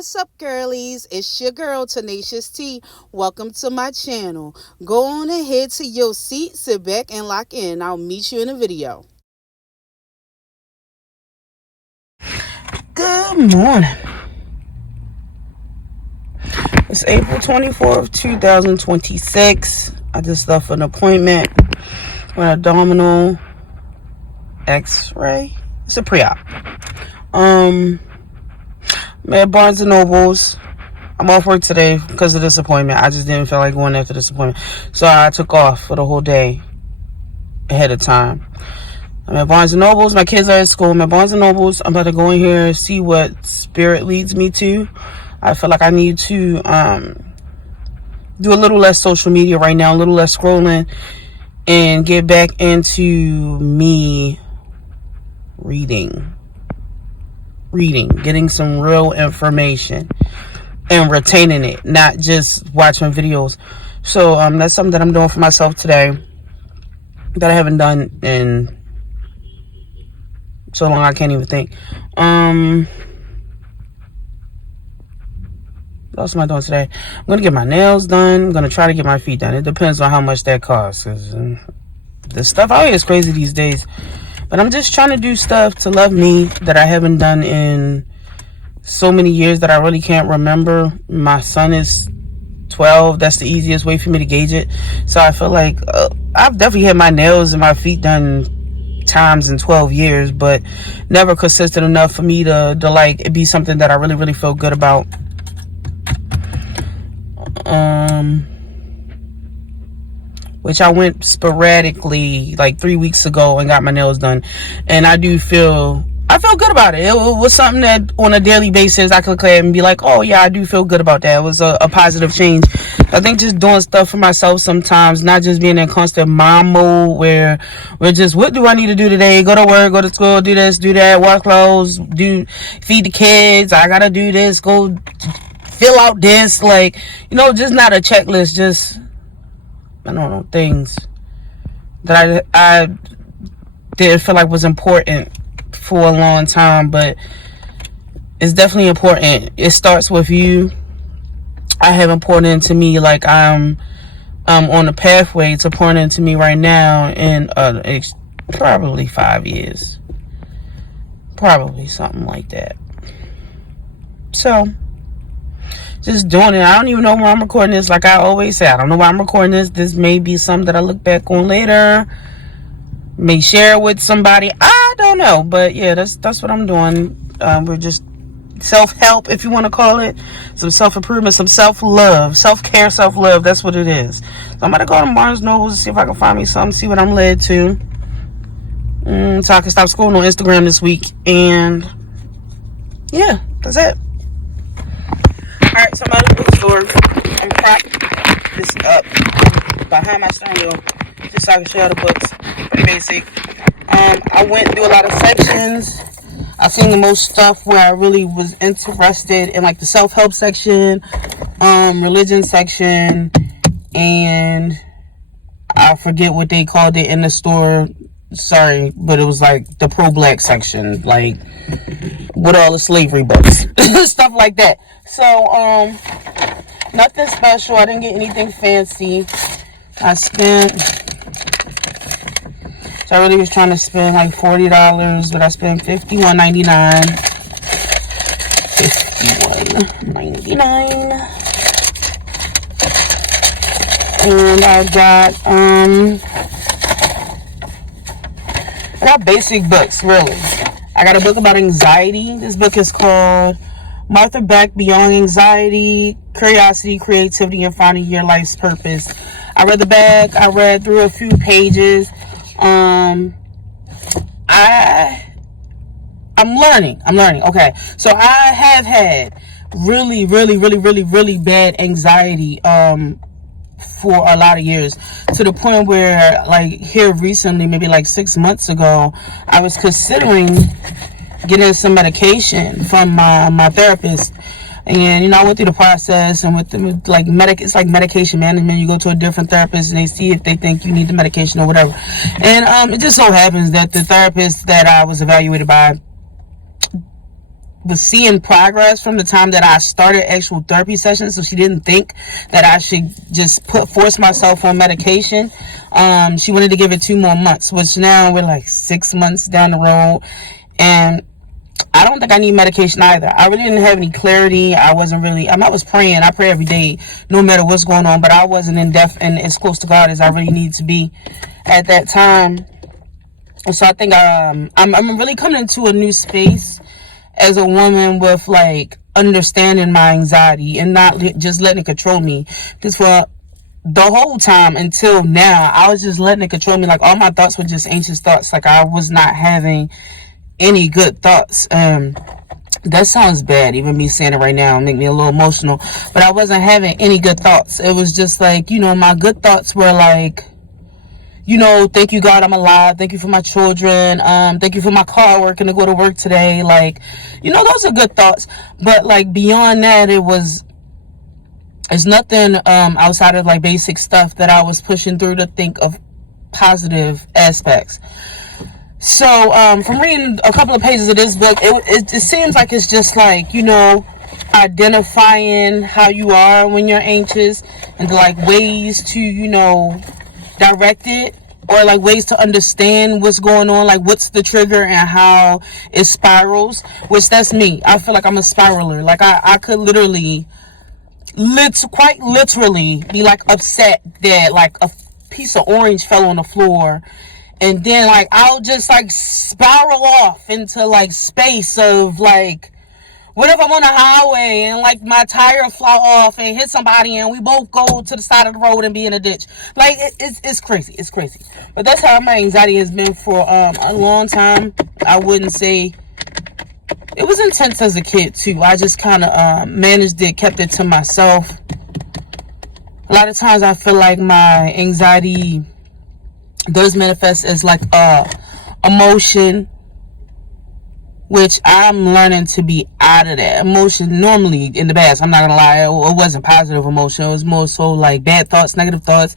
what's up, girlies? It's your girl, Tenacious T. Welcome to my channel. Go on ahead to your seat, sit back, and lock in. I'll meet you in a video. Good morning. It's April 24th, 2026. I just left an appointment with an abdominal x-ray. It's a pre-op. I'm at Barnes & Nobles. I'm off work today because of this appointment. I just didn't feel like going after this appointment. So I took off for the whole day ahead of time. I'm at Barnes & Nobles. My kids are at school. I'm at Barnes & Nobles. I'm about to go in here and see what spirit leads me to. I feel like I need to do a little less social media right now, a little less scrolling, and get back into me reading, getting some real information and retaining it, not just watching videos. So that's something that I'm doing for myself today that I haven't done in so long I can't even think. What else am I doing today? I'm going to get my nails done. I'm going to try to get my feet done. It depends on how much that costs. The stuff out here is crazy these days. But I'm just trying to do stuff to love me that I haven't done in so many years that I really can't remember. My son is 12. That's the easiest way for me to gauge it. So I feel like I've definitely had my nails and my feet done times in 12 years, but never consistent enough for me to like it be something that I really feel good about. Which I went sporadically like 3 weeks ago and got my nails done, and I feel good about it. It was something that on a daily basis I could look at and be like, oh yeah, I do feel good about that. It was a positive change. I think just doing stuff for myself sometimes, not just being in constant mom mode where we're just, what do I need to do today? Go to work, go to school, do this, do that, wash clothes, feed the kids, I gotta do this, go fill out this, like, just not a checklist, just, I don't know, things that I didn't feel like was important for a long time, but it's definitely important. It starts with you. I haven't poured into me like I'm on the pathway to pouring into me right now in probably 5 years. Probably something like that. So, just doing it. I don't even know where I'm recording this. Like I always say, I don't know why I'm recording this. This may be something that I look back on later. May share with somebody. I don't know. But yeah, that's what I'm doing. We're just self-help, if you want to call it. Some self-improvement, some self-love. Self-care, self-love. That's what it is. So I'm going to go to Barnes & Nobles and see if I can find me something. See what I'm led to. So I can stop scrolling on Instagram this week. And yeah, that's it. Alright, so I'm at the bookstore. I'm propped this up behind my steering wheel just so I can show the books. Pretty basic. I went through a lot of sections. I seen the most stuff where I really was interested in, like the self-help section, religion section, and I forget what they called it in the store. Sorry, but it was like the pro-black section, like with all the slavery books, stuff like that. So, nothing special. I didn't get anything fancy. So I really was trying to spend like $40, but I spent $51.99. $51.99. And I got basic books, really. I got a book about anxiety. This book is called Martha Beck, Beyond Anxiety, Curiosity, Creativity, and Finding Your Life's Purpose. I read the back. I read through a few pages. I'm learning. Okay. So I have had really bad anxiety, for a lot of years, to the point where, like, here recently, maybe like 6 months ago, I was considering getting some medication from my therapist. And I went through the process, and it's like medication management. You go to a different therapist and they see if they think you need the medication or whatever. And it just so happens that the therapist that I was evaluated by was seeing progress from the time that I started actual therapy sessions, so she didn't think that I should just force myself on medication. She wanted to give it 2 more months, which now we're like 6 months down the road, and I don't think I need medication either. I really didn't have any clarity. I wasn't really, I was praying. I pray every day, no matter what's going on, but I wasn't in depth and as close to God as I really need to be at that time. So I think I'm really coming into a new space as a woman with like understanding my anxiety and not just letting it control me. Because for the whole time until now, I was just letting it control me. Like all my thoughts were just anxious thoughts. Like I was not having any good thoughts. That sounds bad, even me saying it right now make me a little emotional, but I wasn't having any good thoughts. It was just like, my good thoughts were like, thank you God I'm alive, thank you for my children, thank you for my car working to go to work today, like, those are good thoughts. But like beyond that, it's nothing outside of like basic stuff that I was pushing through to think of positive aspects. So from reading a couple of pages of this book, it seems like it's just like, identifying how you are when you're anxious and like ways to, direct it, or like ways to understand what's going on, like what's the trigger and how it spirals, which that's me. I feel like I'm a spiraler. Like I could literally, quite literally be like upset that like a piece of orange fell on the floor. And then, like, I'll just, like, spiral off into, like, space of, like, what if I'm on the highway and, like, my tire fly off and hit somebody and we both go to the side of the road and be in a ditch. Like, it's crazy. It's crazy. But that's how my anxiety has been for a long time. I wouldn't say... It was intense as a kid, too. I just kind of managed it, kept it to myself. A lot of times I feel like my anxiety does manifest as like emotion, which I'm learning to be out of that emotion. Normally in the past, I'm not gonna lie, it wasn't positive emotion. It was more so like bad thoughts, negative thoughts,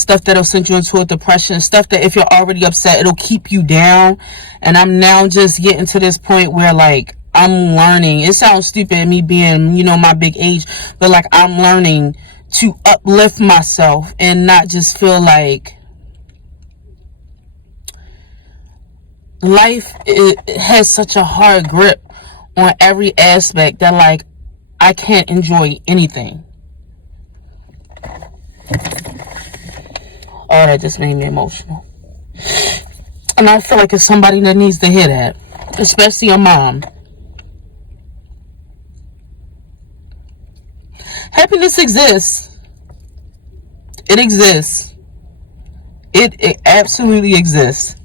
stuff that'll send you into a depression, stuff that if you're already upset, it'll keep you down. And I'm now just getting to this point where like I'm learning. It sounds stupid me being, my big age, but like I'm learning to uplift myself and not just feel like life it has such a hard grip on every aspect that like I can't enjoy anything. Oh, that just made me emotional. And I feel like it's somebody that needs to hear that, especially a mom. Happiness exists. It exists. It absolutely exists.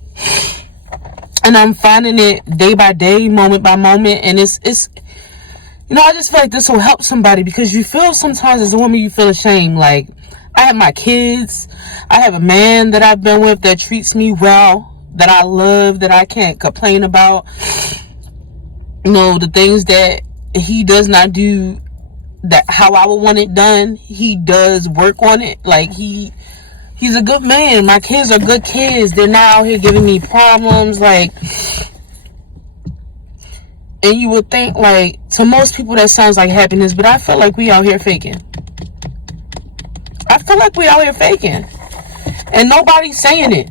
And I'm finding it day by day, moment by moment. And it's I just feel like this will help somebody, because you feel sometimes as a woman, you feel ashamed. Like, I have my kids. I have a man that I've been with that treats me well, that I love, that I can't complain about. The things that he does not do that how I would want it done, he does work on it. Like, he's a good man. My kids are good kids. They're not out here giving me problems. Like, and you would think, like, to most people that sounds like happiness, but I feel like we out here faking. I feel like we out here faking. And nobody's saying it.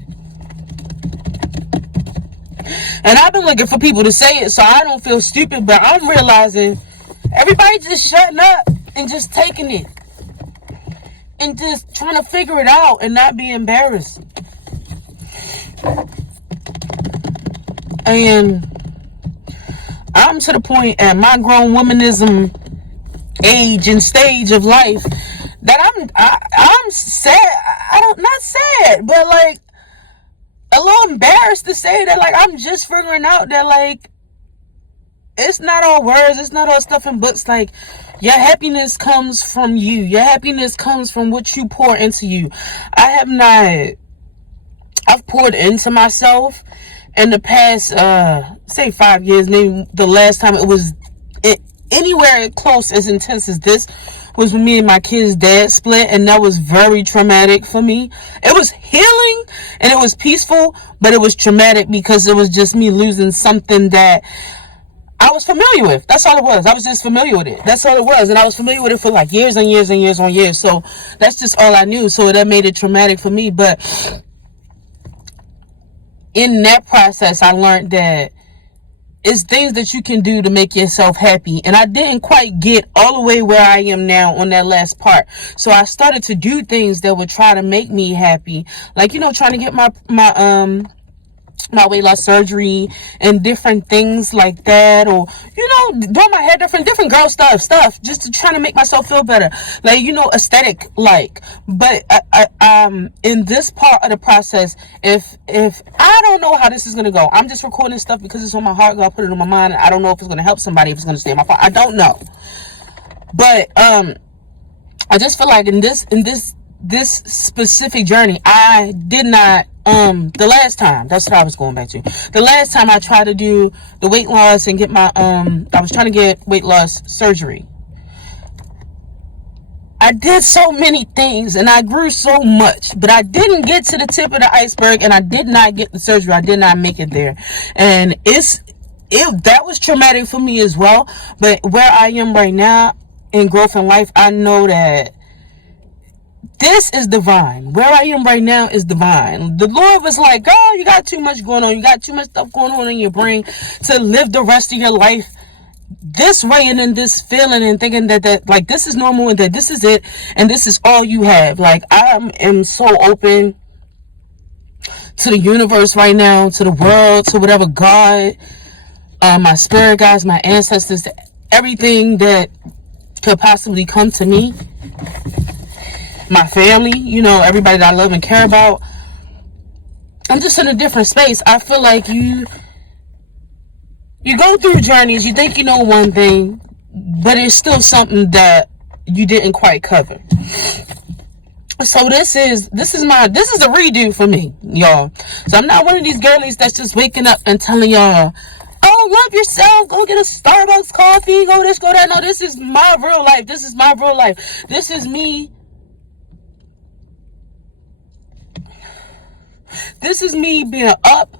And I've been looking for people to say it so I don't feel stupid, but I'm realizing everybody just shutting up and just taking it. And just trying to figure it out and not be embarrassed. And I'm to the point at my grown womanism age and stage of life that I'm sad. Not sad, but like a little embarrassed to say that like I'm just figuring out that like it's not all words, it's not all stuff in books. Like, your happiness comes from you. Your happiness comes from what you pour into you. I've poured into myself in the past, say 5 years. Maybe the last time it was anywhere close as intense as this was when me and my kid's dad split, and that was very traumatic for me. It was healing and it was peaceful, but it was traumatic because it was just me losing something that I was familiar with. That's all it was. I was just familiar with it. That's all it was. And I was familiar with it for like years and years and years on years. So that's just all I knew. So that made it traumatic for me. But in that process, I learned that it's things that you can do to make yourself happy. And I didn't quite get all the way where I am now on that last part. So I started to do things that would try to make me happy. Like, you know, trying to get my weight loss surgery and different things like that, or, you know, doing my hair different girl stuff just to try to make myself feel better, like, you know, aesthetic like. But I in this part of the process, if I don't know how this is gonna go, I'm just recording stuff because it's on my heart. I put it on my mind. I don't know if it's gonna help somebody, if it's gonna stay in my phone. I don't know. But I just feel like in this specific journey, I did not the last time, that's what I was going back to. The last time I tried to do the weight loss and get my I was trying to get weight loss surgery. I did so many things and I grew so much, but I didn't get to the tip of the iceberg, and I did not get the surgery. I did not make it there. And that was traumatic for me as well. But where I am right now in growth in life, I know that this is divine. Where I am right now is divine. The Lord was like, "Oh, you got too much going on. You got too much stuff going on in your brain to live the rest of your life this way and in this feeling and thinking that like this is normal and that this is it and this is all you have." Like, I am so open to the universe right now, to the world, to whatever God, my spirit guides, my ancestors, everything that could possibly come to me. My family, you know, everybody that I love and care about. I'm just in a different space. I feel like you go through journeys, you think you know one thing, but it's still something that you didn't quite cover. So this is a redo for me, y'all. So I'm not one of these girlies that's just waking up and telling y'all, "Oh, love yourself, go get a Starbucks coffee, go this, go that." No, this is my real life. This is my real life. This is me. This is me being up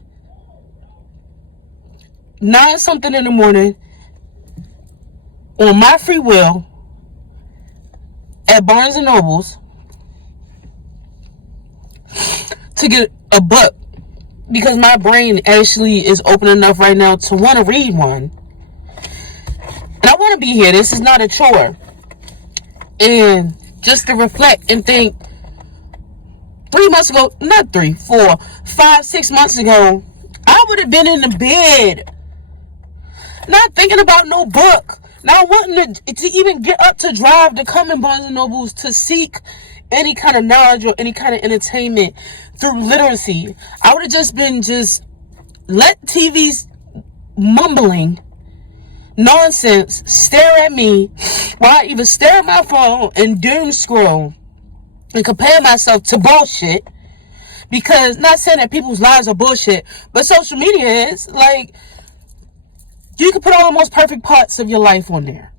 9 something in the morning on my free will at Barnes and Nobles to get a book, because my brain actually is open enough right now to want to read one. And I want to be here. This is not a chore. And just to reflect and think, 3 months ago, not 3, 4, 5, 6 months ago, I would have been in the bed, not thinking about no book, not wanting to even get up to drive to come in Barnes & Nobles to seek any kind of knowledge or any kind of entertainment through literacy. I would have just let TV's mumbling nonsense stare at me while I either stare at my phone and doom scroll and compare myself to bullshit. Because, not saying that people's lives are bullshit, but social media is. Like, you can put all the most perfect parts of your life on there.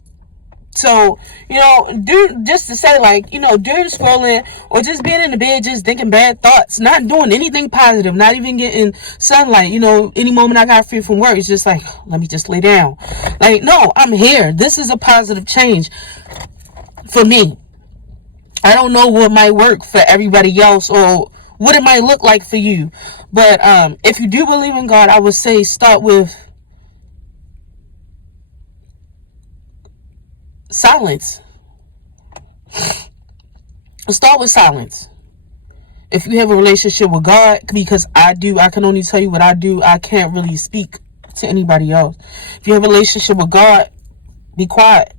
So, you know, just to say, like, you know, doom scrolling or just being in the bed, just thinking bad thoughts, not doing anything positive, not even getting sunlight. You know, any moment I got free from work, it's just like, let me just lay down. Like, no, I'm here. This is a positive change for me. I don't know what might work for everybody else or what it might look like for you. But if you do believe in God, I would say start with silence. Start with silence. If you have a relationship with God, because I can only tell you what I do. I can't really speak to anybody else. If you have a relationship with God, be quiet.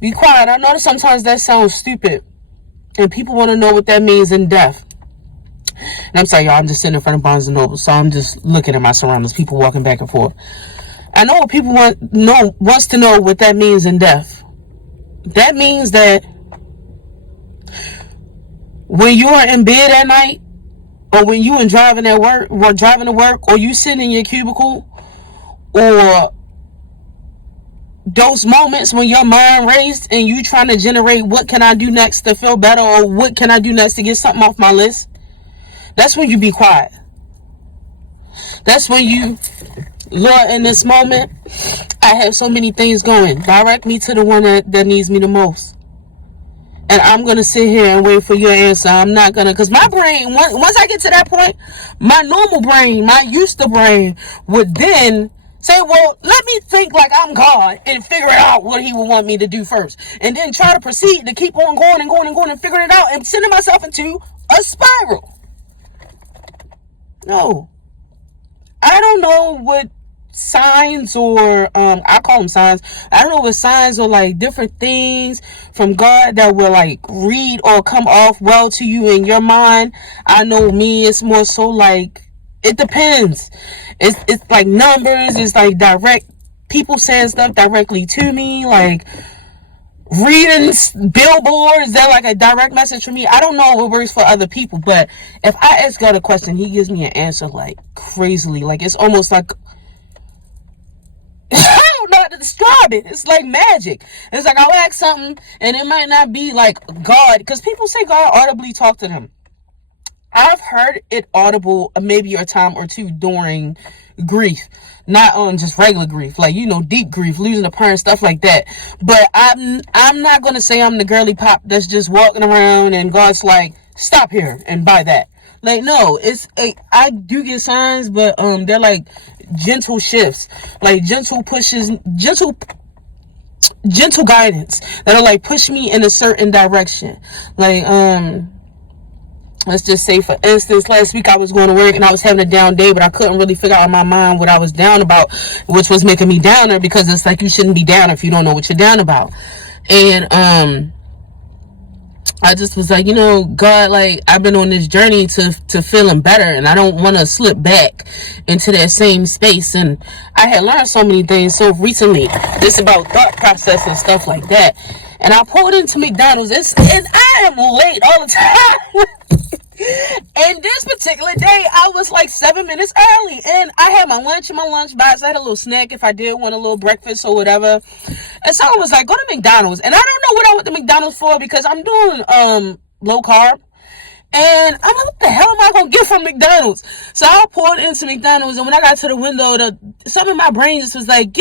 Be quiet. I know that sometimes that sounds stupid, and people want to know what that means in depth. And I'm sorry, y'all, I'm just sitting in front of Barnes & Noble, so I'm just looking at my surroundings, people walking back and forth. I know what people wants to know what that means in depth. That means that when you are in bed at night, or when you are driving to work, or you sitting in your cubicle, or those moments when your mind raced and you trying to generate what can I do next to feel better, or what can I do next to get something off my list, that's when you be quiet. That's when you Lord, in this moment, I have so many things going. Direct me to the one that needs me the most. And I'm going to sit here and wait for your answer. I'm not going to, because my brain, once I get to that point, my normal brain, my used to brain would then say, well, let me think like I'm God and figure out what he would want me to do first. And then try to proceed to keep on going and going and going and figuring it out and sending myself into a spiral. No. I don't know what signs or I call them signs. I don't know what signs or like different things from God that will like read or come off well to you in your mind. I know me, it's more so like it depends. It's like numbers, it's like direct people saying stuff directly to me, like reading billboards. They're like a direct message for me. I don't know what works for other people, but if I ask God a question, he gives me an answer like crazily. Like it's almost like I don't know how to describe it. It's like magic. It's like I'll ask something and it might not be like God, because people say God audibly talk to them. I've heard it audible maybe a time or two during grief, not on just regular grief, like, you know, deep grief, losing a parent, stuff like that. But I'm not gonna say I'm the girly pop that's just walking around and God's like, stop here and buy that. Like, no, I do get signs, but they're like gentle shifts, like gentle pushes, gentle guidance that'll like push me in a certain direction. Like let's just say, for instance, last week I was going to work and I was having a down day, but I couldn't really figure out in my mind what I was down about, which was making me downer, because it's like you shouldn't be down if you don't know what you're down about. And I just was like, you know, God, like, I've been on this journey to feeling better, and I don't want to slip back into that same space. And I had learned so many things so recently, just about thought process and stuff like that. And I pulled into McDonald's, and I am late all the time. And this particular day, I was like 7 minutes early, and I had my lunch in my lunch box. I had a little snack if I did want a little breakfast or whatever. And someone was like, go to McDonald's. And I don't know what I went to McDonald's for, because I'm doing low carb. And I'm like, what the hell am I going to get from McDonald's? So I pulled into McDonald's, and when I got to the window, something in my brain just was like,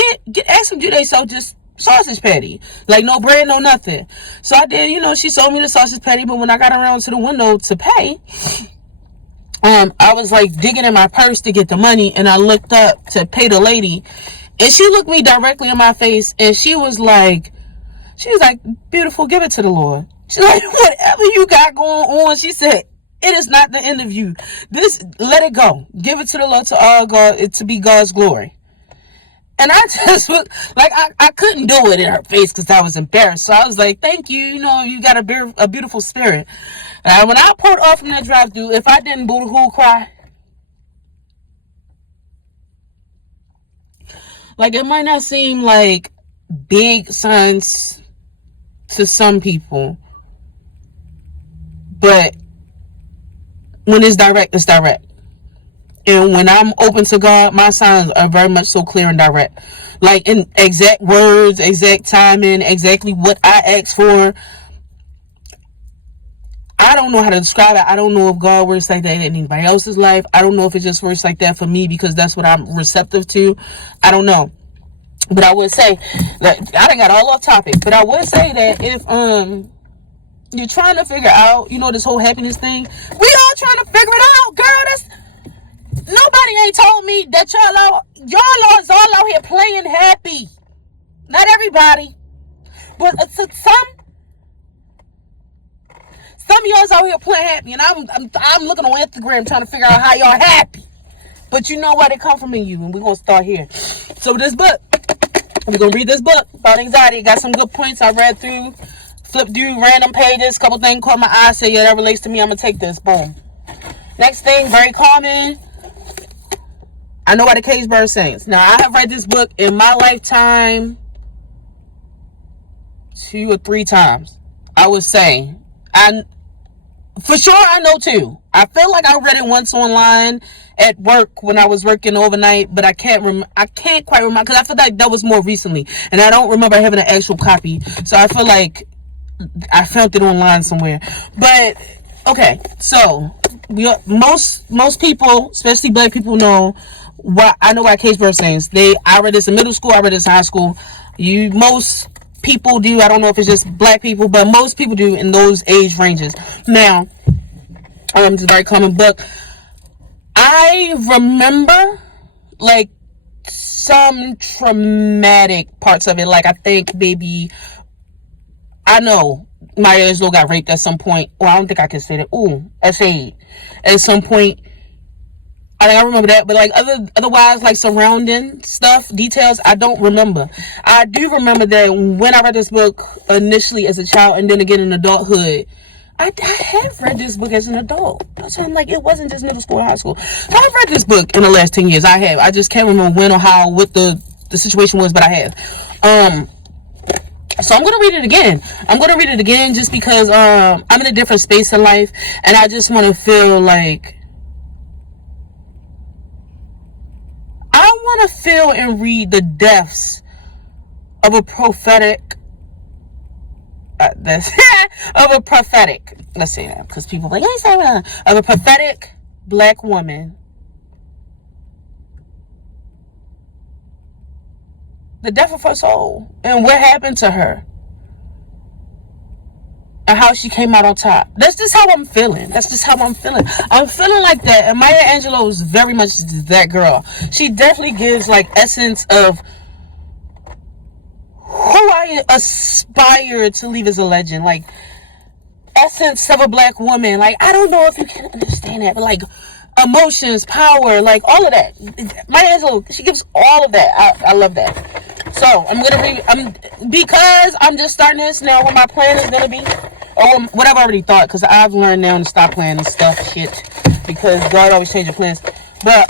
ask them, do they sell just sausage patty, like no bread, no nothing? So I did, you know, she sold me the sausage patty. But when I got around to the window to pay, I was like digging in my purse to get the money, and I looked up to pay the lady, and she looked me directly in my face, and she was like, beautiful, give it to the Lord. She's like, whatever you got going on, she said, it is not the end of you. Let it go. Give it to the Lord, to all God, to be God's glory. And I just was like, I couldn't do it in her face because I was embarrassed. So I was like, thank you. You know, you got a beautiful spirit. And when I pulled off from that drive-thru, if I didn't boo-hoo cry, like, it might not seem like big signs to some people, but when it's direct, it's direct. And when I'm open to God, my signs are very much so clear and direct. Like, in exact words, exact timing, exactly what I asked for. I don't know how to describe it. I don't know if God works like that in anybody else's life. I don't know if it just works like that for me because that's what I'm receptive to. I don't know. But I would say that I done got all off topic. But I would say that if you're trying to figure out, you know, this whole happiness thing, we all trying to figure it out, girl. Nobody ain't told me that y'all is all out here playing happy. Not everybody, but some of y'all's out here playing happy, and I'm looking on Instagram trying to figure out how y'all happy. But you know what? It come from in you, and we're gonna start here. So this book, we're gonna read this book about anxiety. It got some good points. I read through, flipped through random pages, couple things caught my eye. Say, yeah, that relates to me. I'm gonna take this. Boom. Next thing, very common. I know why the cage bird sings. Now, I have read this book in my lifetime 2 or 3 times. I would say. For sure, I know 2. I feel like I read it once online at work when I was working overnight, but I can't quite remember, because I feel like that was more recently, and I don't remember having an actual copy. So I feel like I found it online somewhere. But okay, so most people, especially black people, know what I know what Cage Bird sings. I read this in middle school, I read this in high school. Most people do. I don't know if it's just black people, but most people do in those age ranges. Now, it's a very common book. I remember like some traumatic parts of it. Like I think maybe I know Maya Angelou got raped at some point. Well, I don't think I can say that. I say at some point. I think I remember that, but like otherwise, like surrounding stuff, details, I don't remember. I do remember that when I read this book initially as a child, and then again in adulthood, I have read this book as an adult. So I'm like, it wasn't just middle school or high school. So I've read this book in the last 10 years. I have. I just can't remember when or how, what the situation was, but I have. So I'm going to read it again. I'm going to read it again just because I'm in a different space in life, and I just want to feel like I want to feel and read the depths of a prophetic let's say that, because people are like, of a prophetic black woman, the death of her soul, and what happened to her, and how she came out on top. That's just how I'm feeling. I'm feeling like that, and Maya Angelou is very much that girl. She definitely gives like essence of who I aspire to leave as a legend, like essence of a black woman. Like, I don't know if you can understand that, but like emotions, power, like all of that. Maya Angelou, she gives all of that. I love that. So I'm gonna read. Because I'm just starting this now. What my plan is gonna be, or what I've already thought, because I've learned now to stop planning shit, because God always changes plans. But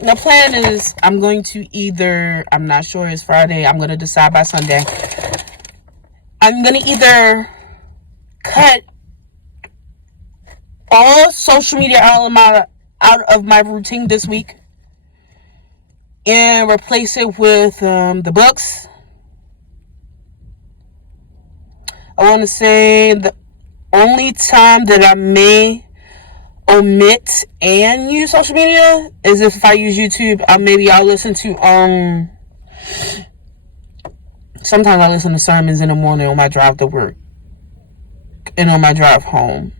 the plan is I'm going to either, I'm not sure, it's Friday, I'm going to decide by Sunday. I'm going to either cut all social media out of my routine this week and replace it with the books. I want to say the only time that I may omit and use social media is if I use YouTube. Maybe I'll listen to sometimes I listen to sermons in the morning on my drive to work and on my drive home.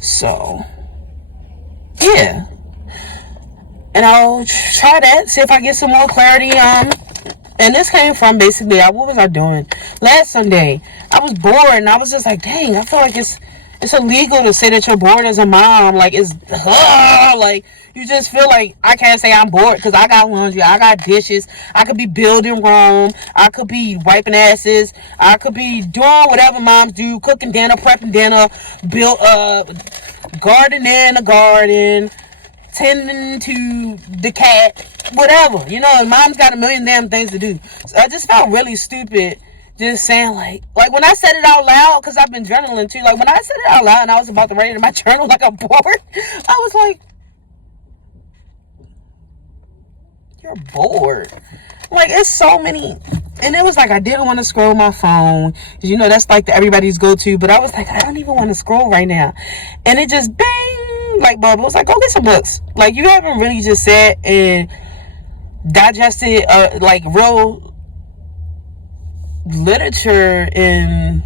So yeah, and I'll try that, see if I get some more clarity. And this came from basically, what was I doing? Last Sunday, I was bored, and I was just like, dang, I feel like it's illegal to say that you're bored as a mom. Like, like, you just feel like, I can't say I'm bored, because I got laundry, I got dishes, I could be building Rome, I could be wiping asses, I could be doing whatever moms do, cooking dinner, prepping dinner, gardening a garden, tending to the cat, whatever, mom's got a million damn things to do. So I just felt really stupid just saying like when I said it out loud, because I've been journaling too, like when I said it out loud and I was about to write it in my journal like I'm bored, I was like, you're bored. Like, it's so many, and it was like I didn't want to scroll my phone, because that's like everybody's go-to, but I was like, I don't even want to scroll right now, and it just bang, like bubble. It was like, go get some books. Like, you haven't really just sat and digested like real literature in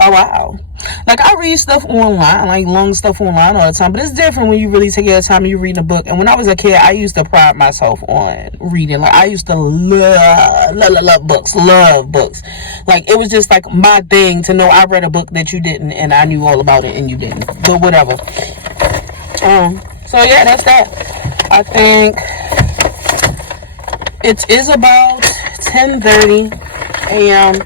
a while. Like, I read stuff online, like long stuff online all the time, but it's different when you really take your time and you read a book. And when I was a kid, I used to pride myself on reading. Like, I used to love books. Like, it was just like my thing to know I read a book that you didn't, and I knew all about it and you didn't, but whatever. So yeah, that's that. I think it is about 10:30 a.m.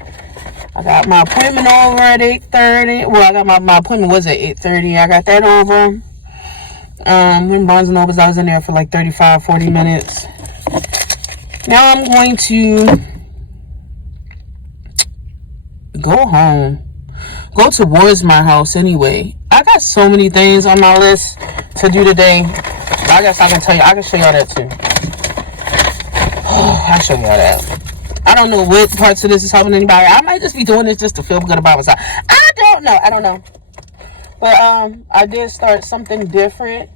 I got my appointment over at 8:30. Well, I got my appointment was at 8:30. I got that over. In Barnes & Nobles, I was in there for like 35-40 minutes. Now I'm going to go home. Go towards my house anyway. I got so many things on my list to do today. I guess I can tell you. I can show y'all that too. I'll show y'all that. I don't know what parts of this is helping anybody. I might just be doing this just to feel good about myself. I don't I don't know. But I did start something different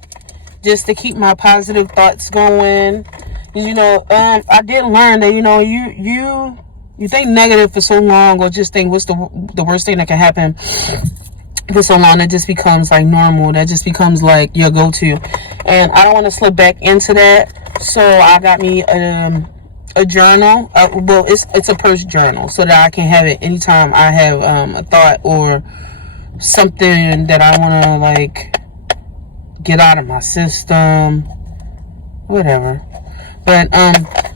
just to keep my positive thoughts going. You know, I did learn that, you know, you think negative for so long, or just think what's the worst thing that can happen for so long, that just becomes like normal. That just becomes like your go-to. And I don't want to slip back into that. So I got me a journal. Well, it's a purse journal, so that I can have it anytime I have a thought or something that I want to like get out of my system, whatever. But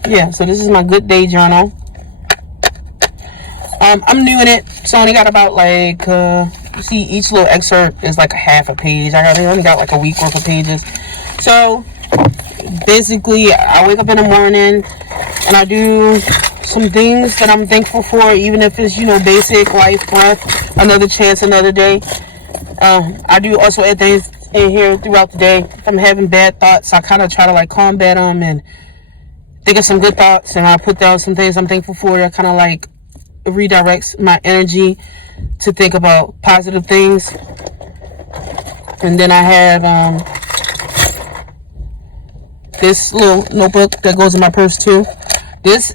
yeah, so this is my good day journal. I'm new in it, so I only got about like you see, each little excerpt is like a half a page. I only got like a week worth of pages. So basically, I wake up in the morning and I do some things that I'm thankful for, even if it's, you know, basic life, breath, another chance, another day. I do also add things in here throughout the day. If I'm having bad thoughts, I kind of try to like combat them and think of some good thoughts, and I put down some things I'm thankful for that kind of like redirects my energy to think about positive things. And then I have this little notebook that goes in my purse too. It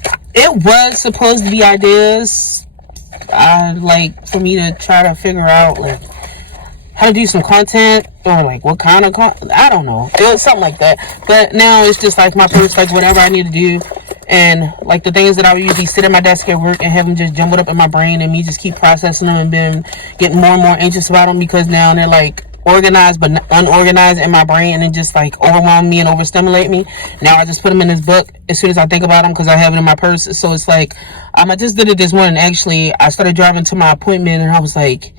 was supposed to be ideas like for me to try to figure out like how to do some content, or like what kind of I don't know, it was something like that. But now it's just like my purse, like whatever I need to do. And like the things that I would usually sit at my desk at work and have them just jumbled up in my brain, and me just keep processing them and been getting more and more anxious about them, because now they're like organized but unorganized in my brain, and it just like overwhelm me and overstimulate me. Now I just put them in this book as soon as I think about them, because I have it in my purse. So it's like I just did it this morning. Actually, I started driving to my appointment and I was like,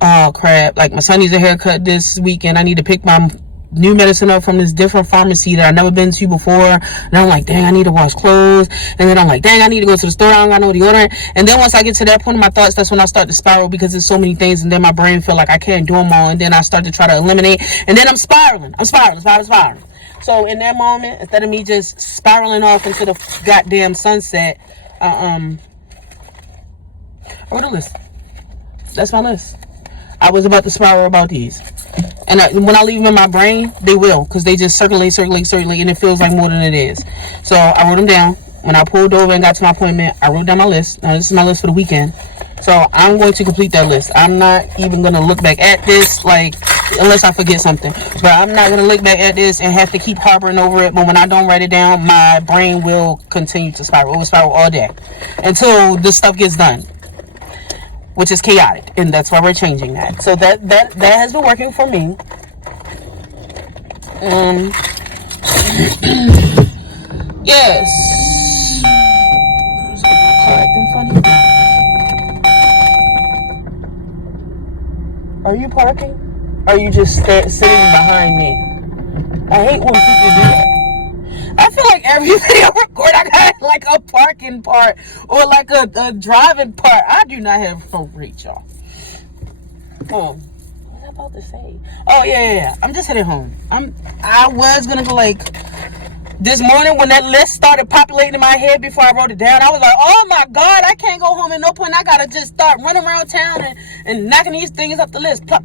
oh crap, like my son needs a haircut this weekend. I need to pick my new medicine up from this different pharmacy that I've never been to before. And I'm like, dang, I need to wash clothes. And then I'm like, dang, I need to go to the store. I don't got no deodorant. And then once I get to that point in my thoughts, that's when I start to spiral, because there's so many things, and then my brain feel like I can't do them all. And then I start to try to eliminate, and then I'm spiraling. So in that moment, instead of me just spiraling off into the goddamn sunset, I wrote a list. That's my list. I was about to spiral about these. And when I leave them in my brain, they will, because they just circulate, and it feels like more than it is. So I wrote them down. When I pulled over and got to my appointment, I wrote down my list. Now, this is my list for the weekend. So I'm going to complete that list. I'm not even going to look back at this, like, unless I forget something. But I'm not going to look back at this and have to keep harboring over it. But when I don't write it down, my brain will continue to spiral. It will spiral all day until this stuff gets done, which is chaotic, and that's why we're changing that. So that has been working for me. Yes. Is my car acting funny? Are you parking? Or are you just sitting behind me? I hate when people do that. I feel like every video I record, I got like a parking part or like a driving part. I do not have no reach, y'all. What was I about to say? Oh yeah. I'm just heading home. I was gonna go like this morning when that list started populating in my head before I wrote it down. I was like, oh my God, I can't go home at no point. I gotta just start running around town and knocking these things up the list. Pluck.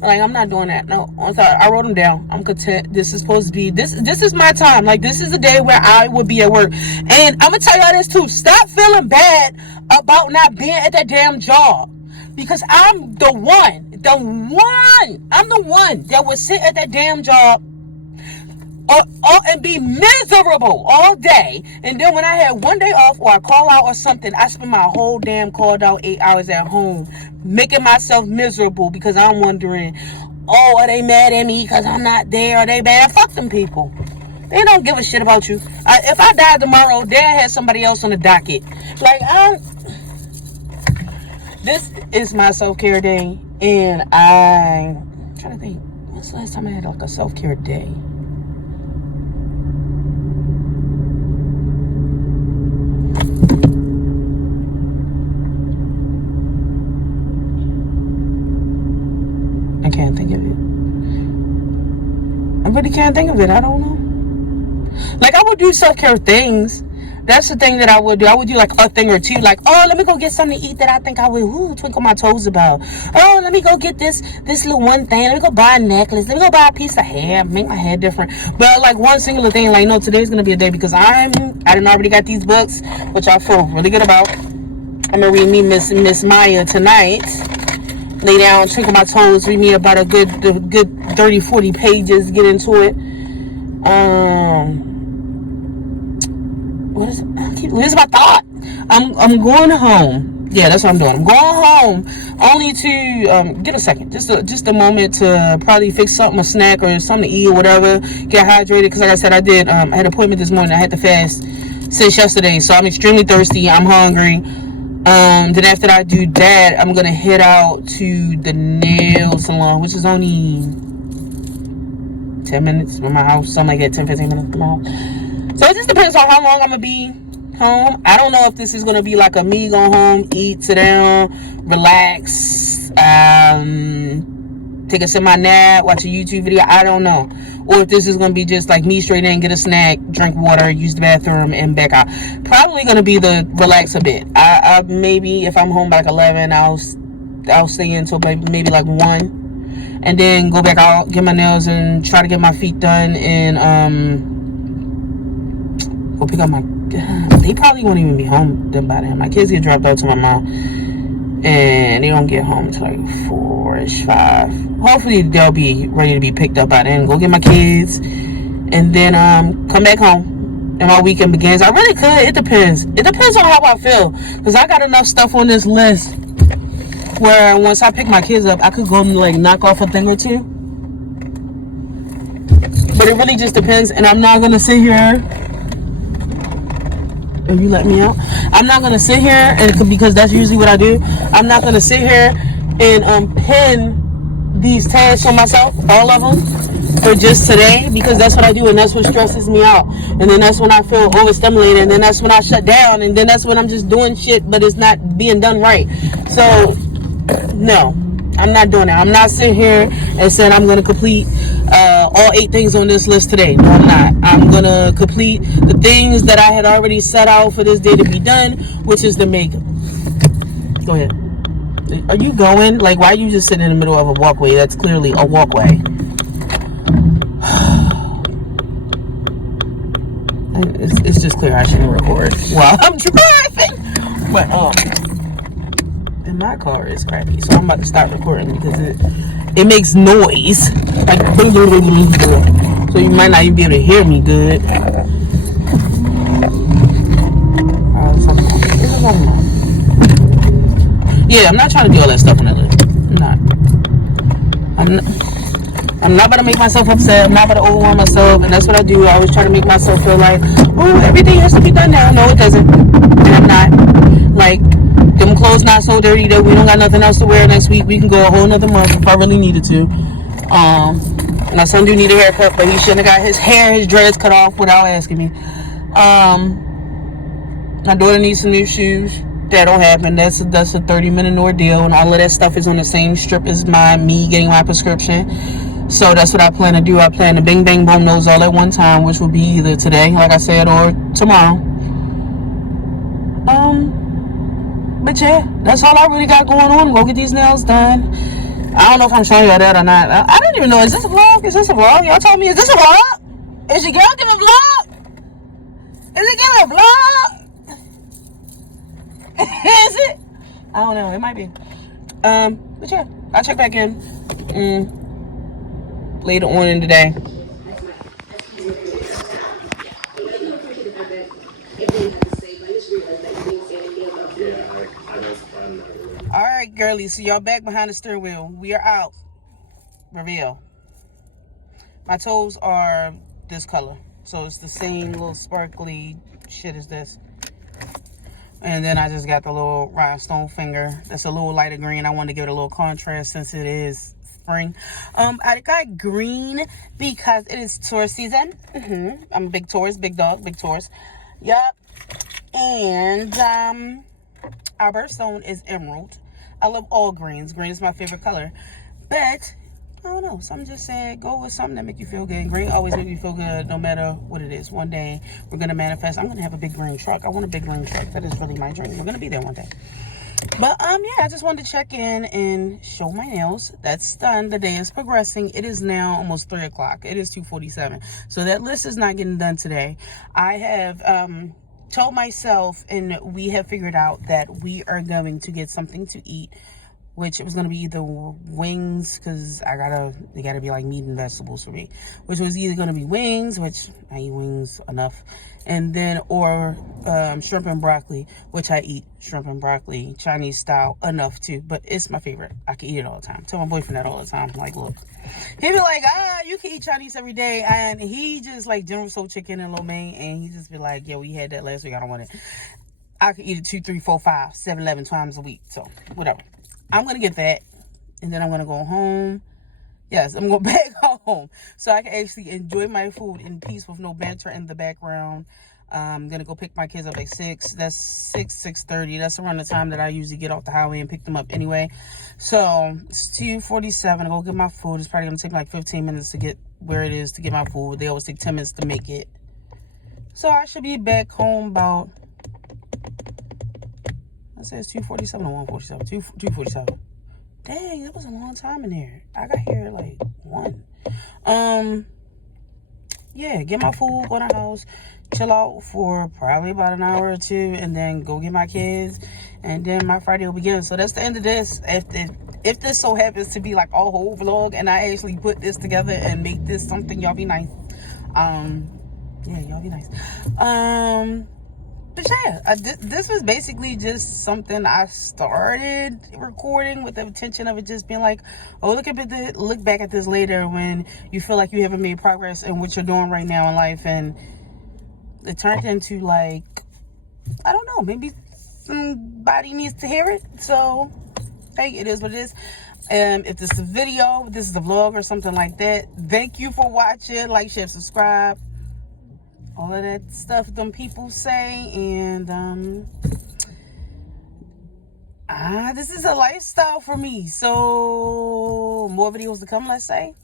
Like, I'm not doing that. No, I'm sorry. I wrote them down. I'm content. This is supposed to be, this is my time. Like, this is a day where I would be at work. And I'm gonna tell y'all this too. Stop feeling bad about not being at that damn job. Because I'm the one that would sit at that damn job and be miserable all day, and then when I had one day off or I call out or something, I spend my whole damn called out 8 hours at home making myself miserable, because I'm wondering, oh, are they mad at me because I'm not there? Are they bad? Fuck them people. They don't give a shit about you. If I die tomorrow, they'll have somebody else on the docket. Like, this is my self-care day, and I'm trying to think, when's the last time I had like a self-care day? I can't think of it. I really can't think of it. I don't know. Like, I would do self-care things, That's the thing that I would do. I would do like a thing or two. Like, oh, let me go get something to eat that I think I would twinkle my toes about. Oh, let me go get this little one thing. Let me go buy a necklace. Let me go buy a piece of hair. Make my hair different. But like one singular thing, like, no, today's gonna be a day because I done already got these books, which I feel really good about. I'm gonna read me Miss Maya tonight. Lay down, twinkle my toes, read me about a good 30, 40 pages, get into it. Where's my thought? I'm going home. Yeah, that's what I'm doing. I'm going home only to get a second, just a moment to probably fix something, a snack or something to eat or whatever. Get hydrated because, like I said, I had an appointment this morning. I had to fast since yesterday, so I'm extremely thirsty. I'm hungry. Then after I do that, I'm gonna head out to the nail salon, which is only 10 minutes from my house, something like that, 10-15 minutes from my house. So it just depends on how long I'm gonna be home. I don't know if this is gonna be like a me go home, eat, sit down, relax, take a semi nap, watch a YouTube video. I don't know. Or if this is going to be just like me straight in, get a snack, drink water, use the bathroom, and back out. Probably going to be the relax a bit. I maybe if I'm home by like 11, I'll stay until maybe like 1. And then go back out, get my nails, and try to get my feet done. And go pick up my... They probably won't even be home then by then. My kids get dropped off to my mom. And they don't get home until like 4-ish, 5. Hopefully they'll be ready to be picked up by then. Go get my kids, and then come back home, and my weekend begins. I really could. It depends. It depends on how I feel, because I got enough stuff on this list where once I pick my kids up, I could go and like knock off a thing or two. But it really just depends, and I'm not gonna sit here. If you let me out, I'm not gonna sit here, and because that's usually what I do. I'm not gonna sit here and pin these tasks on myself, all of them, for just today, because that's what I do, and that's what stresses me out. And then that's when I feel overstimulated, and then that's when I shut down, and then that's when I'm just doing shit, but it's not being done right. So no, I'm not doing that. I'm not sitting here and saying I'm gonna complete all 8 things on this list today. No, I'm not. I'm gonna complete the things that I had already set out for this day to be done, which is the makeup. Go ahead. Are you going? Like, why are you just sitting in the middle of a walkway? That's clearly a walkway. It's just clear I shouldn't record while I'm driving. But and my car is crappy, so I'm about to start recording because it makes noise. Like, so you might not even be able to hear me good. Yeah, I'm not trying to do all that stuff on that list. I'm not about to make myself upset. I'm not about to overwhelm myself, and that's what I do. I always try to make myself feel like, oh, everything has to be done now. No, it doesn't. And I'm not. Like, them clothes not so dirty that we don't got nothing else to wear next week. We can go a whole nother month if I really needed to. My son do need a haircut, but he shouldn't have got his dreads cut off without asking me. My daughter needs some new shoes. That'll happen. That's a 30-minute ordeal, and all of that stuff is on the same strip as me getting my prescription. So that's what I plan to do. I plan to bing bang boom those all at one time, which will be either today, like I said, or tomorrow. But yeah, that's all I really got going on. Go get these nails done. I don't know if I'm showing y'all that or not. I don't even know. Is this a vlog? Y'all tell me, is this a vlog? Is your girl giving a vlog? Is it giving a vlog? Is it? I don't know. It might be. But yeah, I'll check back in later on in the day. All right, girlies. So y'all back behind the steering wheel. We are out. Reveal. My toes are this color, so it's the same little sparkly shit as this. And then I just got the little rhinestone finger. That's a little lighter green. I wanted to give it a little contrast since it is spring. I got green because it is Taurus season. I'm a big Taurus, big dog, big Taurus. Yup. And our birthstone is emerald. I love all greens. Green is my favorite color. But I don't know. Something just said go with something that make you feel good. And green always make you feel good no matter what it is. One day we're going to manifest. I'm going to have a big green truck. I want a big green truck. That is really my dream. We're going to be there one day. But yeah, I just wanted to check in and show my nails. That's done. The day is progressing. It is now almost 3 o'clock. It is 2:47. So that list is not getting done today. I have told myself, and we have figured out that we are going to get something to eat, which it was going to be either wings, because they gotta be like meat and vegetables for me, which was either going to be wings, which I eat wings enough, and then or shrimp and broccoli, which I eat shrimp and broccoli Chinese style enough too, but it's my favorite. I can eat it all the time. Tell my boyfriend that all the time. Like, look, he'd be like, you can eat Chinese every day, and he just like General Soul chicken and lo mein, and he just be like, yeah, we had that last week, I don't want it. I could eat it 2, 3, 4, 5, 7, 11 times a week, so whatever. I'm going to get that, and then I'm going to go home. Yes, I'm going back home so I can actually enjoy my food in peace with no banter in the background. I'm going to go pick my kids up at 6. That's 6:30. That's around the time that I usually get off the highway and pick them up anyway. So it's 2:47 to go get my food. It's probably going to take like 15 minutes to get where it is to get my food. They always take 10 minutes to make it. So I should be back home about... It says 2:47 or 1:47. 2:47. Dang, that was a long time in there. I got here at like 1. Yeah, get my food, go to the house, chill out for probably about an hour or 2, and then go get my kids, and then my Friday will begin. So that's the end of this. If this so happens to be like a whole vlog, and I actually put this together and make this something, y'all be nice. Yeah, y'all be nice. But yeah, this was basically just something I started recording with the intention of it just being like, oh, look back at this later when you feel like you haven't made progress in what you're doing right now in life, and it turned into like, I don't know, maybe somebody needs to hear it. So hey, it is what it is. If this is a video, if this is a vlog or something like that, thank you for watching. Like, share, subscribe, all of that stuff them people say. And this is a lifestyle for me, so more videos to come, let's say.